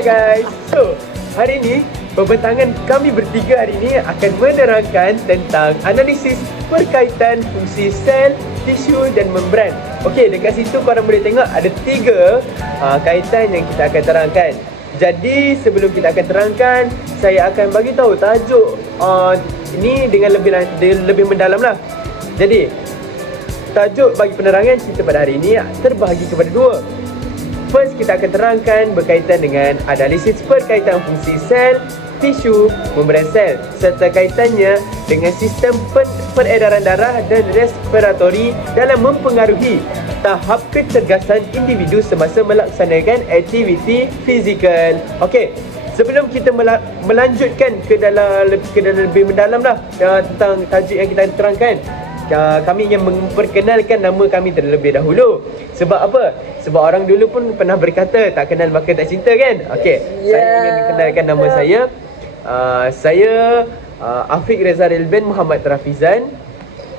Hai guys, so hari ini pembentangan kami bertiga hari ini akan menerangkan tentang analisis berkaitan fungsi sel, tisu dan membran. Okey, dekat situ korang boleh tengok ada tiga kaitan yang kita akan terangkan. Jadi sebelum kita akan terangkan, saya akan bagi tahu tajuk ini dengan lebih mendalam lah. Jadi tajuk bagi penerangan kita pada hari ini terbahagi kepada dua. First, kita akan terangkan berkaitan dengan analisis berkaitan fungsi sel, tisu, membran sel serta kaitannya dengan sistem peredaran darah dan respiratori dalam mempengaruhi tahap kecergasan individu semasa melaksanakan aktiviti fizikal. Okey, sebelum kita melanjutkan ke dalam lebih mendalam lah tentang tajuk yang kita terangkan, kami ingin memperkenalkan nama kami terlebih dahulu. Sebab apa? Sebab orang dulu pun pernah berkata tak kenal maka tak cinta kan? Okey, saya ingin kenalkan nama saya. Saya Afiq Reza Rilban Muhammad Rafizan.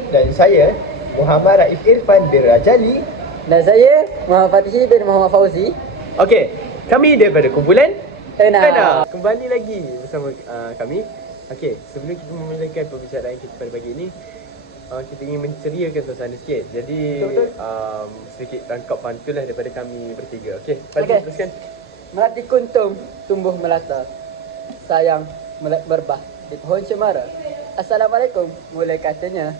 Dan saya Muhammad Raif Irfan bin Rajali. Dan saya Muhammad Fatihi bin Muhammad Fauzi. Okey, kami daripada kumpulan Tena. Kembali lagi bersama kami. Okey, sebelum kita memulakan pembicaraan kita pada pagi ini, kita ingin menceriakan suasana sikit. Jadi sedikit tangkap pantun lah daripada kami bertiga. Okey, teruskan. Melati kuntum tumbuh melata, sayang berbah di pohon cemara. Assalamualaikum, mulai katanya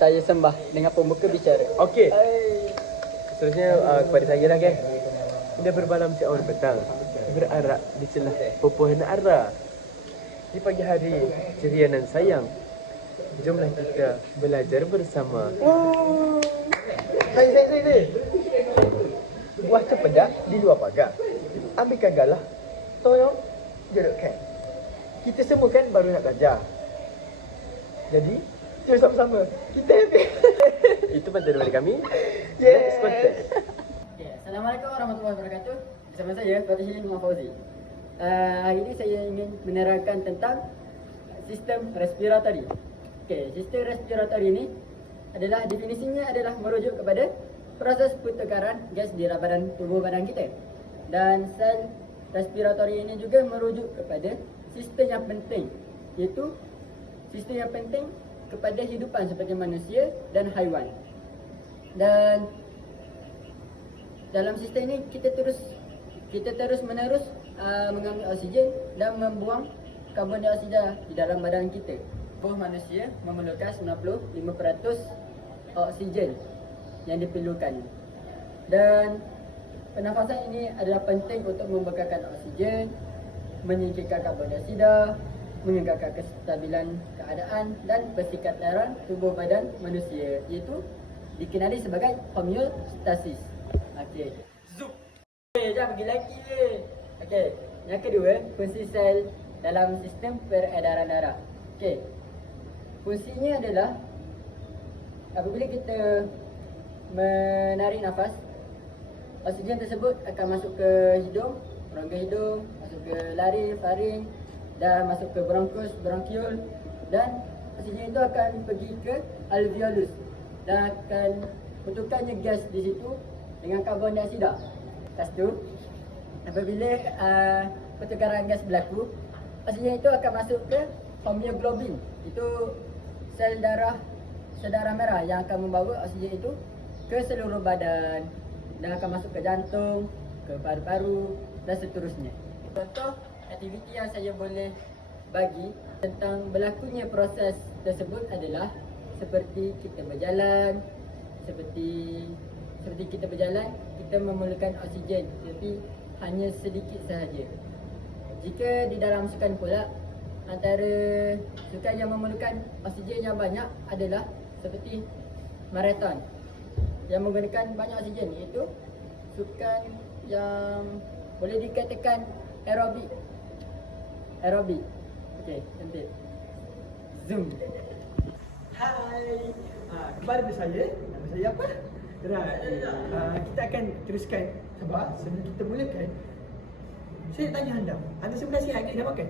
saya sembah dengan pembuka bicara. Okey, seterusnya kepada saya lah kan. Dia bermalam si awan petang, berarak di celah pepohonan ara. Di pagi hari ceria dan sayang, jomlah kita belajar bersama. Saya. Buah cempedak di luar pagar. Ambilkan galah, tolong jerukkan. Kita semua kan baru nak belajar. Jadi, jom sama-sama. Kita happy. Itu pantun daripada kami. Yes. Next content. Assalamualaikum warahmatullahi wabarakatuh. Bersama saya Fatihi Muhammad Fauzi. Hari ini saya ingin menerangkan tentang sistem respiratori. Okey, sistem respiratori ini adalah definisinya adalah merujuk kepada proses pertukaran gas di badan tubuh badan kita. Dan sel respiratori ini juga merujuk kepada sistem yang penting, iaitu sistem yang penting kepada hidupan seperti manusia dan haiwan. Dan dalam sistem ini kita terus menerus mengambil oksigen dan membuang karbon dioksida di dalam badan kita. Tubuh manusia memerlukan 95% oksigen yang diperlukan. Dan pernafasan ini adalah penting untuk membekalkan oksigen, menyingkirkan karbon dioksida, meningkatkan kestabilan keadaan dan persekitaran tubuh badan manusia, iaitu dikenali sebagai homeostasis. Okey. Zup. Jangan pergi lagi. Okey. Yang kedua, fungsi sel dalam sistem peredaran darah. Okey. Fungsinya adalah apabila kita menarik nafas, oksigen tersebut akan masuk ke hidung, rongga hidung, masuk ke laring, faring dan masuk ke bronkus, bronkiol, dan oksigen itu akan pergi ke alveolus dan akan pertukarnya gas di situ dengan karbon dioksida. Lepas tu, apabila pertukaran gas berlaku, oksigen itu akan masuk ke homeoglobin. Itu sel darah merah yang akan membawa oksigen itu ke seluruh badan dan akan masuk ke jantung, ke paru-paru dan seterusnya. Contoh aktiviti yang saya boleh bagi tentang berlakunya proses tersebut adalah seperti kita berjalan, seperti kita berjalan, kita memerlukan oksigen tetapi hanya sedikit sahaja. Jika di dalam sukan pula, antara sukan yang memerlukan oksigen yang banyak adalah seperti maraton yang menggunakan banyak oksigen, iaitu sukan yang boleh dikatakan aerobik. Okey, cantik. Zoom. Hai. Kembali bersama saya. Nama saya apa? Kita akan teruskan. Sebab sebelum kita mulakan, saya nak tanya anda semua dah sihat ke? Dah makan?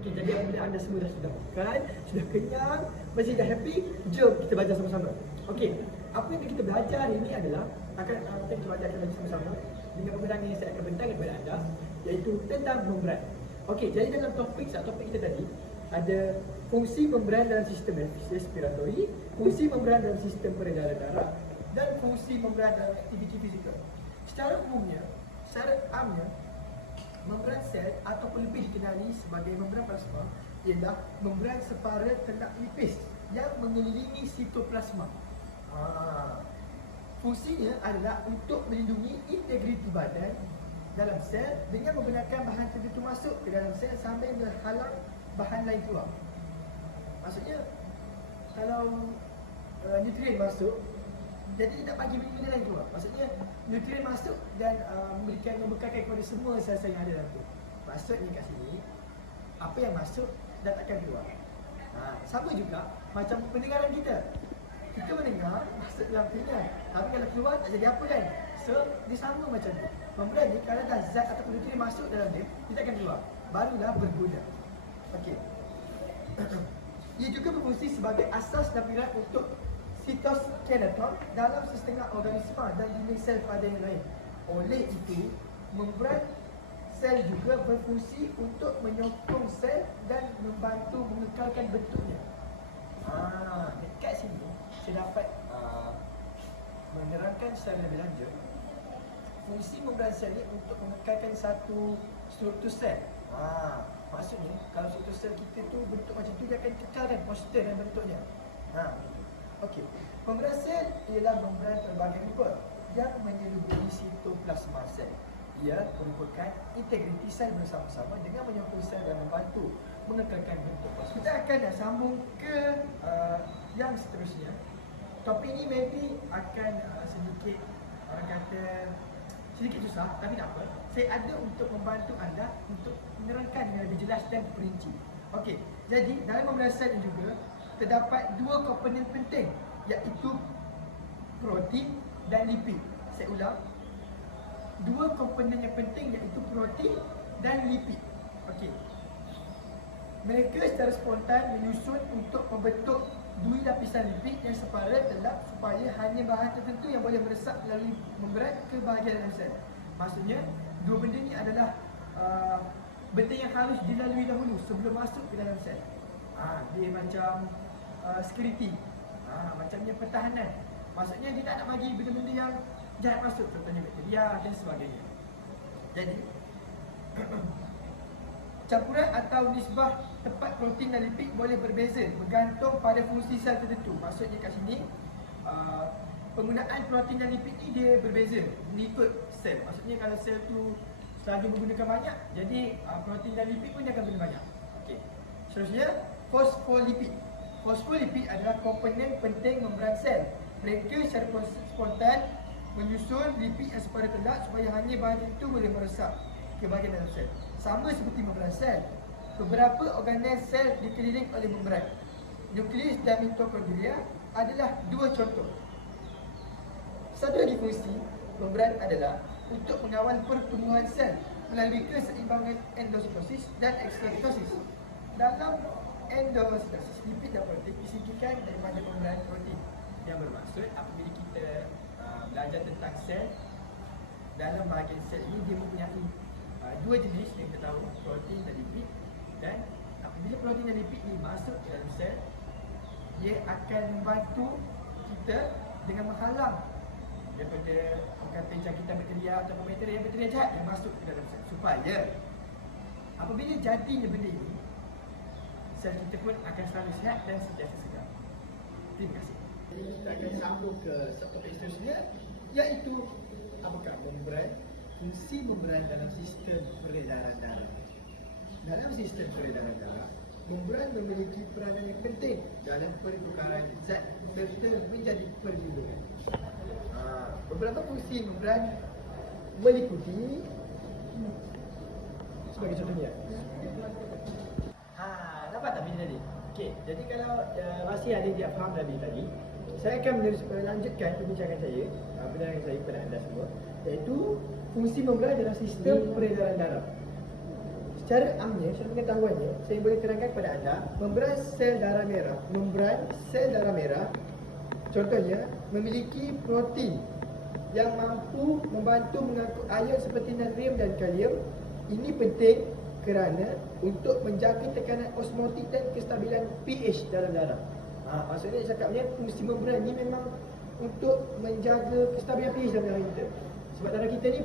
Okey, jadi apabila anda semua dah sudah makan, sudah kenyang, masih dah happy, jom kita belajar sama-sama. Okey, apa yang kita belajar hari ini adalah kita belajar sama-sama dengan penerangan yang saya akan bentangkan kepada anda. iaitu tentang membran. Okey, jadi dalam topik kita tadi ada fungsi membran dalam sistem respiratori, fungsi membran dalam sistem peredaran darah dan fungsi membran dalam aktiviti fizikal. Secara amnya, membran sel ataupun lebih dikenali sebagai membran plasma ialah membran separa telak nipis yang mengelilingi sitoplasma. Fungsinya adalah untuk melindungi integriti badan dalam sel dengan menggunakan bahan tertentu masuk ke dalam sel sambil menghalang bahan lain keluar. Maksudnya kalau nutrien masuk, jadi tak bagi benda lain keluar. Maksudnya nutrien masuk dan membekalkan kepada semua sel-sel yang ada dalam tu. Maksudnya kat sini, apa yang masuk dan takkan keluar. Sama juga macam pendengaran kita. Kita mendengar masuk dalam telinga, tapi kalau keluar tak jadi apa kan. So dia sama macam tu. Membran ni kalau dah zat atau nutrien masuk dalam dia, dia takkan keluar. Barulah berguna. Okey. Ia juga berfungsi sebagai asas lampiran untuk sitoskeleton dalam setengah organisma dan jenis sel pada yang lain. Oleh itu, membran sel juga berfungsi untuk menyokong sel dan membantu mengekalkan bentuknya. Dekat sini saya dapat menerangkan secara lebih lanjut fungsi membran sel ni untuk mengekalkan satu struktur sel. Maksudnya kalau struktur sel kita tu bentuk macam tu, dia akan kekalkan postur dan bentuknya. Okey. Membran sel ialah membran pelbagai rupa yang menyelimuti sitoplasma sel. Ia merupakan integriti sel bersama-sama dengan menyokong sel dan membantu mengekalkan bentuk postur. Kita akan sambung ke yang seterusnya. Topik ini maybe akan sedikit, orang kata sedikit susah, tapi tak apa. Saya ada untuk membantu anda untuk menerangkan dengan lebih jelas dan perinci. Okey, jadi dalam membran sel ini juga terdapat dua komponen penting, iaitu protein dan lipid. Saya ulang, dua komponen yang penting iaitu protein dan lipid. Okey. Mereka secara spontan menyusun untuk membentuk dua lapisan lipid yang separa telak supaya hanya bahan tertentu yang boleh meresap melalui membran ke bahagian dalam sel. Maksudnya, dua benda ni adalah benda yang harus dilalui dahulu sebelum masuk ke dalam sel. Dia macam security, macamnya pertahanan. Maksudnya dia tak nak bagi benda-benda yang jahat masuk, contohnya bakteria dan sebagainya. Jadi campuran atau nisbah tepat protein dan lipid boleh berbeza bergantung pada fungsi sel tertentu. Maksudnya kat sini penggunaan protein dan lipid ni dia berbeza mengikut sel. Maksudnya kalau sel tu selagi menggunakan banyak, jadi protein dan lipid pun dia akan guna banyak. Okey. Seterusnya, fosfolipid. Fosfolipid adalah komponen penting membran sel. Mereka secara spontan menyusun lipid yang separa telak supaya hanya bahan itu boleh meresap ke bahagian dalam sel. Sama seperti membran sel, beberapa organel sel dikelilingi oleh membran. Nukleus dan mitokondria adalah dua contoh. Satu lagi fungsi membran adalah untuk mengawal pertumbuhan sel melalui keseimbangan endositosis dan ekstositosis. Dalam endositosis, lipid dan protein disingkirkan daripada membran protein, yang bermaksud apabila kita belajar tentang sel, dalam bahagian sel ini dia mempunyai dua jenis yang kita tahu, protein dan lipid. Dan apabila protein dan lipid ini masuk ke dalam sel, dia akan membantu kita dengan menghalang daripada kata jangkitan bakteria atau bakteria jahat yang masuk ke dalam sel, supaya apabila jadinya benda ini, sel kita pun akan selalu sihat dan sentiasa segar. Terima kasih. Kita akan sambung ke subtopik seterusnya, iaitu apakah membran, fungsi membran dalam sistem peredaran darah. Dalam sistem peredaran darah, membran memiliki peranan yang penting dalam pertukaran zat serta menjadi perlindungan. Beberapa fungsi membran meliputi, sebagai contohnya, dapat tak benda tadi? Okey, jadi kalau masih ada yang tak faham tadi, saya akan melanjutkan perbincangan saya, penerangan saya kepada anda semua, iaitu fungsi membran dalam sistem peredaran darah. Secara amnya, secara pengetahuannya, saya boleh terangkan kepada anda, membran sel darah merah, contohnya, memiliki protein yang mampu membantu mengangkut air seperti natrium dan kalium Ini penting kerana untuk menjaga tekanan osmotik dan kestabilan pH dalam darah. Maksudnya cakapnya fungsi membran ni memang untuk menjaga kestabilan pH dalam darah kita. Sebab darah kita ni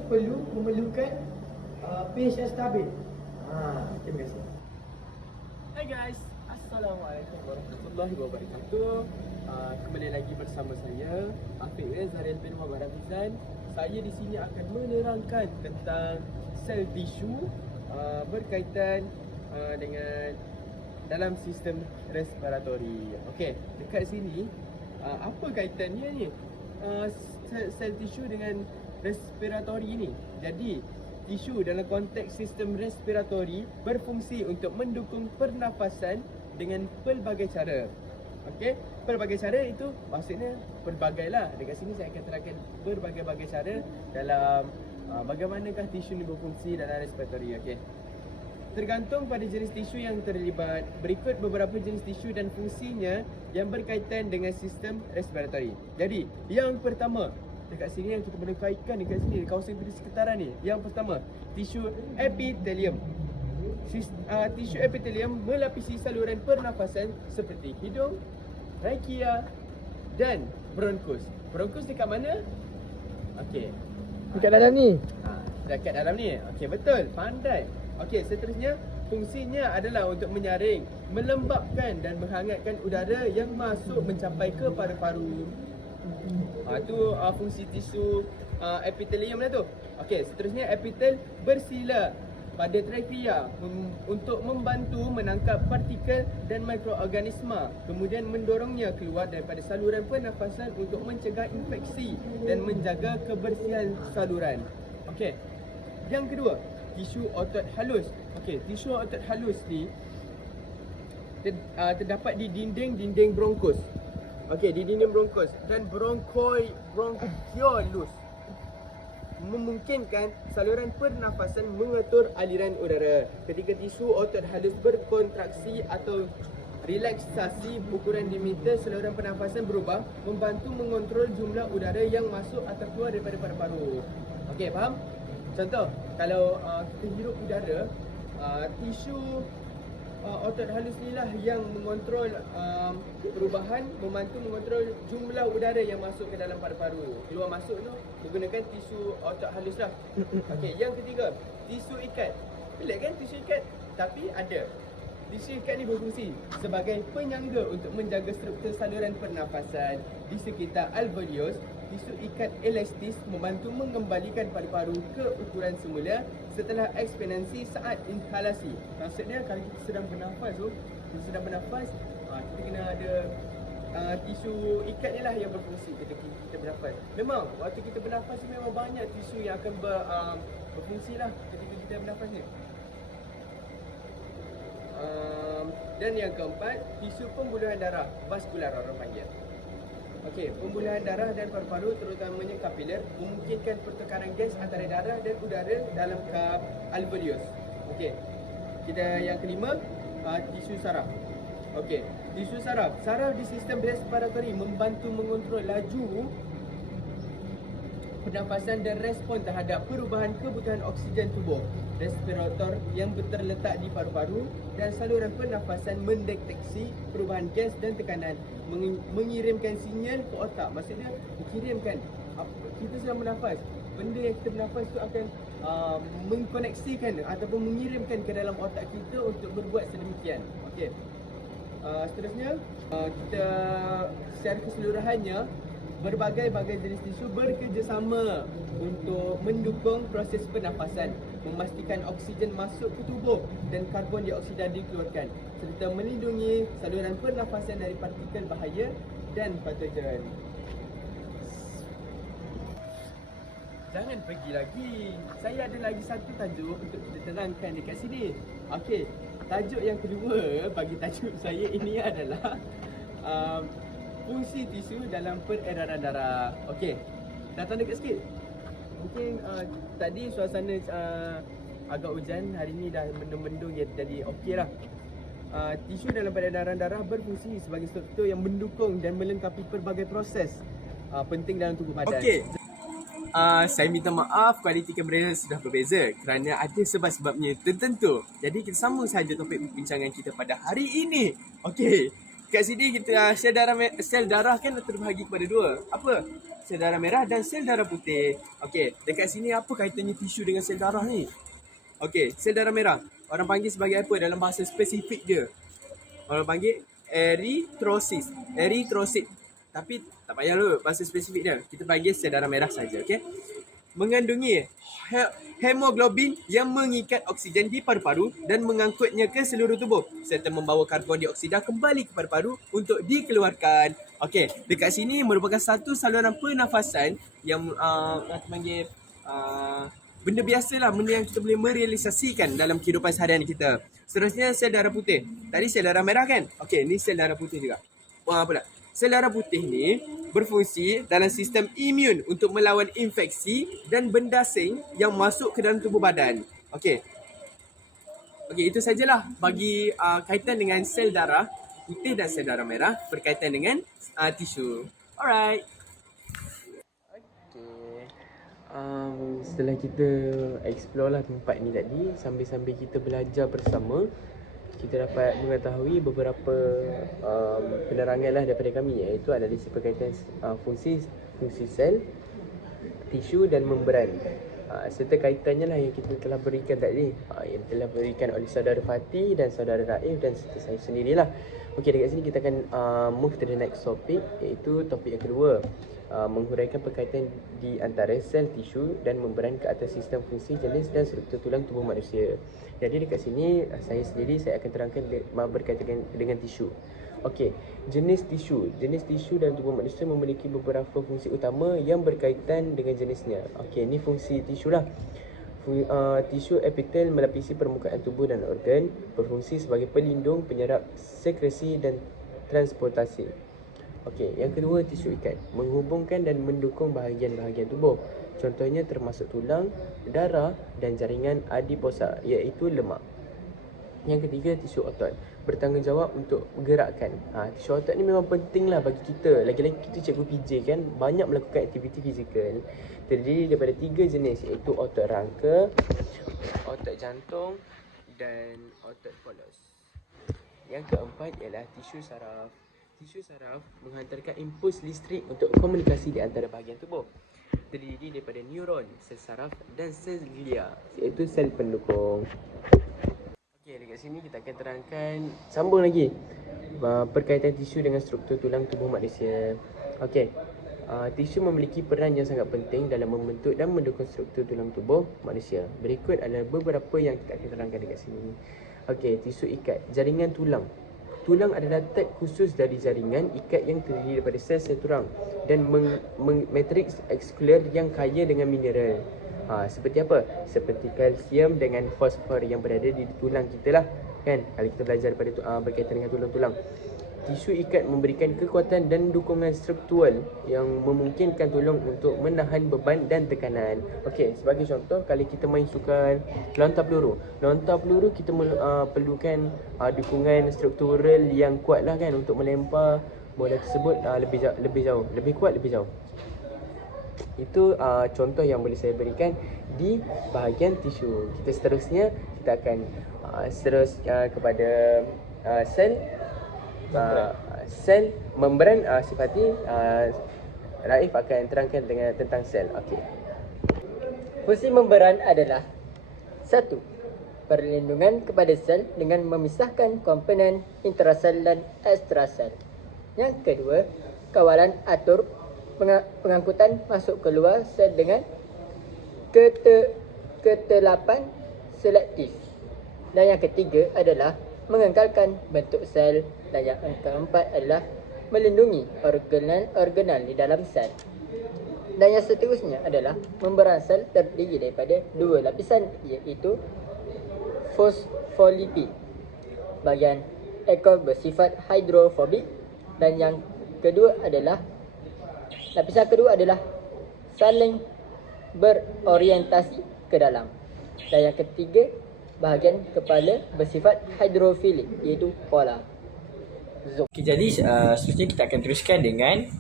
memerlukan pH yang stabil. Terima kasih. Hai guys, Assalamualaikum warahmatullahi wabarakatuh. Kembali lagi bersama saya Afiq Zaril bin Muhammad Hafizan. Saya di sini akan menerangkan tentang sel tisu berkaitan dengan dalam sistem respiratori. Okey, dekat sini apa kaitannya ni sel tisu dengan respiratori ni? Jadi tisu dalam konteks sistem respiratori berfungsi untuk mendukung pernafasan dengan pelbagai cara. Okey, pelbagai cara itu maksudnya pelbagai lah. Dekat sini saya akan terangkan berbagai-bagai cara dalam bagaimanakah tisu ni berfungsi dalam respiratori. Okey, tergantung pada jenis tisu yang terlibat. Berikut beberapa jenis tisu dan fungsinya yang berkaitan dengan sistem respiratori. Jadi, yang pertama, dekat sini yang kita boleh kaitkan dekat sini, di kawasan di sekitaran ni. Yang pertama, tisu epitelium. Tisu epitelium melapisi saluran pernafasan seperti hidung, trachea dan bronkus. Bronkus dekat mana? Okey. Dekat dalam ni. Dekat dalam ni. Okey, betul. Pandai. Okey, seterusnya fungsinya adalah untuk menyaring, melembabkan dan menghangatkan udara yang masuk mencapai ke paru-paru. Itu fungsi tisu epitelium lah tu. Okey, seterusnya epitel bersila pada trachea untuk membantu menangkap partikel dan mikroorganisma, kemudian mendorongnya keluar daripada saluran pernafasan untuk mencegah infeksi dan menjaga kebersihan saluran. Okey. Yang kedua, tisu otot halus. Okey, tisu otot halus ni terdapat di dinding bronkus. Okey, di dinding bronkus dan bronchiolus, memungkinkan saluran pernafasan mengatur aliran udara. Ketika tisu otot halus berkontraksi atau relaksasi, ukuran diameter saluran pernafasan berubah, membantu mengontrol jumlah udara yang masuk atau keluar daripada paru-paru. Okey, faham? Contoh, kalau kita hirup udara, tisu otot halus ni lah yang mengontrol perubahan, membantu mengontrol jumlah udara yang masuk ke dalam paru-paru. Keluar masuk tu menggunakan tisu otot halus lah. Okey, yang ketiga, tisu ikat. Pelik kan tisu ikat? Tapi ada. Tisu ikat ni berfungsi sebagai penyangga untuk menjaga struktur saluran pernafasan di sekitar alveolus. Tisu ikat elastis membantu mengembalikan paru-paru ke ukuran semula setelah ekspansi saat inhalasi. Maksudnya kalau kita sedang bernafas kita kena ada tisu ikat ni lah yang berfungsi ketika kita bernafas. Memang waktu kita bernafas memang banyak tisu yang akan berfungsi lah ketika kita bernafas ni. Dan yang keempat, tisu pembuluhan darah, vaskular orang panggil. Okey, pembuluhan darah dan paru-paru terutamanya kapiler memungkinkan pertukaran gas antara darah dan udara dalam kap alveolus. Okey. Kita yang kelima, tisu saraf. Okey, tisu saraf. Saraf di sistem respiratori membantu mengontrol laju pernafasan dan respon terhadap perubahan kebutuhan oksigen tubuh. Respirator yang terletak di paru-paru dan saluran pernafasan mendeteksi perubahan gas dan tekanan, mengirimkan sinyal ke otak. Maksudnya mengirimkan kita sedang bernafas, benda yang kita bernafas tu akan mengkoneksikan ataupun mengirimkan ke dalam otak kita untuk berbuat sedemikian. Okey. Seterusnya, kita secara keseluruhannya berbagai-bagai jenis tisu bekerjasama untuk mendukung proses pernafasan, memastikan oksigen masuk ke tubuh dan karbon dioksida dikeluarkan, serta melindungi saluran pernafasan dari partikel bahaya dan patogen. Jangan pergi lagi. Saya ada lagi satu tajuk untuk kita terangkan dekat sini. Okey, tajuk yang kedua bagi tajuk saya ini adalah fungsi tisu dalam peredaran darah. Okey, datang dekat sikit. Mungkin tadi suasana agak hujan, hari ni dah mendung-mendung jadi okey lah. Tisu dalam peredaran darah berfungsi sebagai struktur yang mendukung dan melengkapi pelbagai proses penting dalam tubuh badan. Okey. saya minta maaf kualiti kamera sudah berbeza kerana ada sebab-sebabnya tertentu. Jadi kita sambung saja topik perbincangan kita pada hari ini. Okey, kat sini kita sel darah kan terbahagi kepada dua. Apa? Sel darah merah dan sel darah putih. Okey, dekat sini apa kaitannya tisu dengan sel darah ni? Okey, sel darah merah. Orang panggil sebagai apa dalam bahasa spesifik dia? Orang panggil eritrosit. Tapi tak payah lu bahasa spesifik dia. Kita panggil sel darah merah saja, okey? Mengandungi hemoglobin yang mengikat oksigen di paru-paru dan mengangkutnya ke seluruh tubuh serta membawa karbon dioksida kembali ke paru-paru untuk dikeluarkan. Okey, dekat sini merupakan satu saluran pernafasan yang kita panggil benda biasalah, benda yang kita boleh merealisasikan dalam kehidupan seharian kita. Seterusnya sel darah putih. Tadi sel darah merah kan? Okey, ni sel darah putih juga. Pula. Sel darah putih ni berfungsi dalam sistem imun untuk melawan infeksi dan benda asing yang masuk ke dalam tubuh badan. Okey. Okey, itu sajalah bagi kaitan dengan sel darah putih dan sel darah merah berkaitan dengan tisu. Alright. Okey. Setelah kita explore lah tempat ni tadi, sambil-sambil kita belajar bersama, kita dapat mengetahui beberapa penerangan lah daripada kami, iaitu analisis berkaitan fungsi sel, tisu dan membran, serta kaitannya lah yang kita telah berikan tadi, yang telah berikan oleh saudara Fatih dan saudara Raif dan serta saya sendirilah. Okey, dekat sini kita akan move to the next topic, iaitu topik yang kedua, menghuraikan perkaitan di antara sel, tisu dan membran ke atas sistem fungsi, jenis dan struktur tulang tubuh manusia. Jadi dekat sini saya akan terangkan berkaitan dengan tisu. Okey, jenis tisu dalam tubuh manusia memiliki beberapa fungsi utama yang berkaitan dengan jenisnya. Okey, ni fungsi tisu lah. Tisu epitel melapisi permukaan tubuh dan organ, berfungsi sebagai pelindung, penyerap sekresi dan transportasi. Okey, yang kedua tisu ikat, menghubungkan dan mendukung bahagian-bahagian tubuh. Contohnya termasuk tulang, darah dan jaringan adiposa, iaitu lemak. Yang ketiga tisu otot, bertanggungjawab untuk gerakkan. Tisu otot ni memang penting lah bagi kita. Lagi-lagi kita cikgu PJ kan, banyak melakukan aktiviti fizikal. Terdiri daripada 3 jenis, iaitu otot rangka, otot jantung dan otot polos. Yang keempat ialah tisu saraf. Tisu saraf menghantarkan impuls listrik untuk komunikasi di antara bahagian tubuh. Terdiri daripada neuron, sel saraf dan sel glia, iaitu sel pendukung. Okey, dekat sini kita akan terangkan, sambung lagi, perkaitan tisu dengan struktur tulang tubuh manusia. Okey, tisu memiliki peran yang sangat penting dalam membentuk dan mendukung struktur tulang tubuh manusia. Berikut adalah beberapa yang kita akan terangkan dekat sini. Okey, tisu ikat, jaringan tulang. Tulang adalah tag khusus dari jaringan ikat yang terdiri daripada sel-sel tulang dan matriks ekskuler yang kaya dengan mineral. Seperti apa? Seperti kalsium dengan fosfor yang berada di tulang kita lah, kan? Kalau kita belajar daripada berkaitan dengan tulang-tulang. Tisu ikat memberikan kekuatan dan dukungan struktural yang memungkinkan tulang untuk menahan beban dan tekanan. Okey, sebagai contoh, kalau kita main sukan lontar peluru. Lontar peluru kita perlukan dukungan struktural yang kuat lah kan, untuk melempar bola tersebut lebih kuat, lebih jauh. Itu contoh yang boleh saya berikan di bahagian tisu. Kita seterusnya, kita akan kepada sel membran. Sifati Raif akan terangkan tentang sel. Okey. Fungsi membran adalah 1. Perlindungan kepada sel dengan memisahkan komponen intrasel dan ekstrasel. Yang kedua, kawalan atur pengangkutan masuk keluar sel dengan ketelapan selektif. Dan yang ketiga adalah mengekalkan bentuk sel. Dan yang keempat adalah melindungi organel di dalam sel. Dan yang seterusnya adalah membran sel terdiri daripada 2 lapisan, iaitu fosfolipid. Bahagian ekor bersifat hidrofobik, dan yang kedua adalah lapisan kedua adalah saling berorientasi ke dalam. Dan yang ketiga, bahagian kepala bersifat hidrofilik, iaitu polar. Okay, jadi seterusnya kita akan teruskan dengan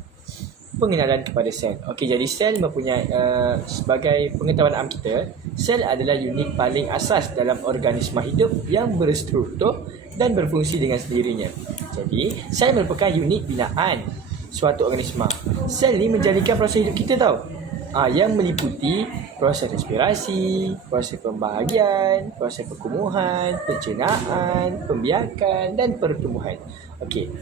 pengenalan kepada sel. Okey, jadi sel mempunyai sebagai pengetahuan am kita, sel adalah unit paling asas dalam organisma hidup yang berstruktur dan berfungsi dengan sendirinya. Jadi, sel merupakan unit binaan suatu organisma. Sel ni menjalinkan proses hidup kita tau. Yang meliputi proses respirasi, proses pembahagian, proses perkumuhan, pencernaan, pembiakan dan pertumbuhan. Okey.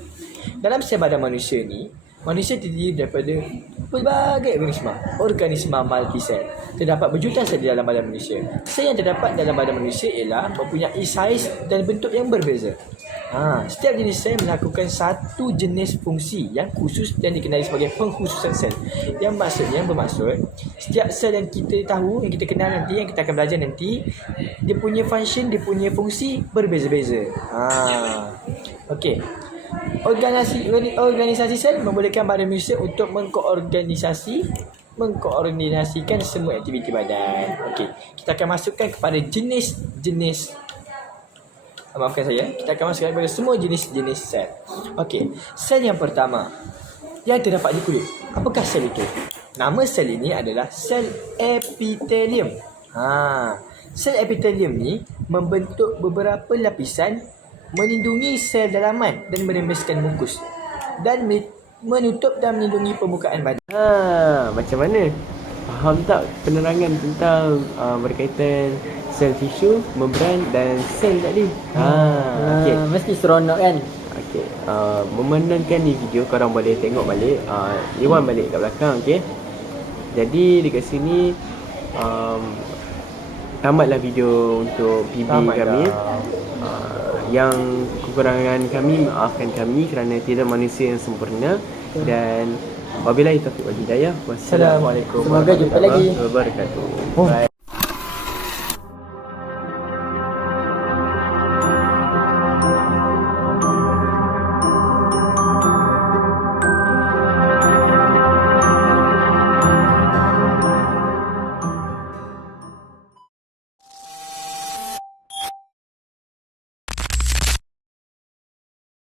Dalam sel badan manusia ni, manusia terdiri daripada pelbagai organisma multisel. Terdapat berjuta sel di dalam badan manusia. Sel yang terdapat dalam badan manusia ialah mempunyai saiz dan bentuk yang berbeza. Setiap jenis sel melakukan satu jenis fungsi yang khusus dan dikenali sebagai pengkhususan sel. Yang bermaksud setiap sel yang kita tahu, yang kita kenal nanti, yang kita akan belajar nanti, dia punya function, dia punya fungsi berbeza-beza. Okey. Organisasi sel membolehkan badan manusia untuk mengkoordinasikan semua aktiviti badan. Okey, kita akan masukkan kepada jenis-jenis. Maafkan saya, kita akan masukkan kepada semua jenis-jenis sel. Okey, sel yang pertama yang terdapat di kulit. Apakah sel itu? Nama sel ini adalah sel epitelium. Sel epitelium ni membentuk beberapa lapisan melindungi sel dalaman dan menembuskan mukus dan menutup dan melindungi permukaan badan. Macam mana? Faham tak penerangan tentang berkaitan sel tisu, membran dan sel tadi? Okay. Mesti seronok kan? Okey. Memandangkan ni video, korang boleh tengok balik. Iwan balik kat belakang, okey. Jadi dekat sini tamatlah video untuk PB kami. Yang kekurangan kami, maafkan kami kerana tidak manusia yang sempurna. Dan wabillahi taufiq wal hidayah. Wassalamualaikum Semoga jumpa lagi. warahmatullahi wabarakatuh. Bye.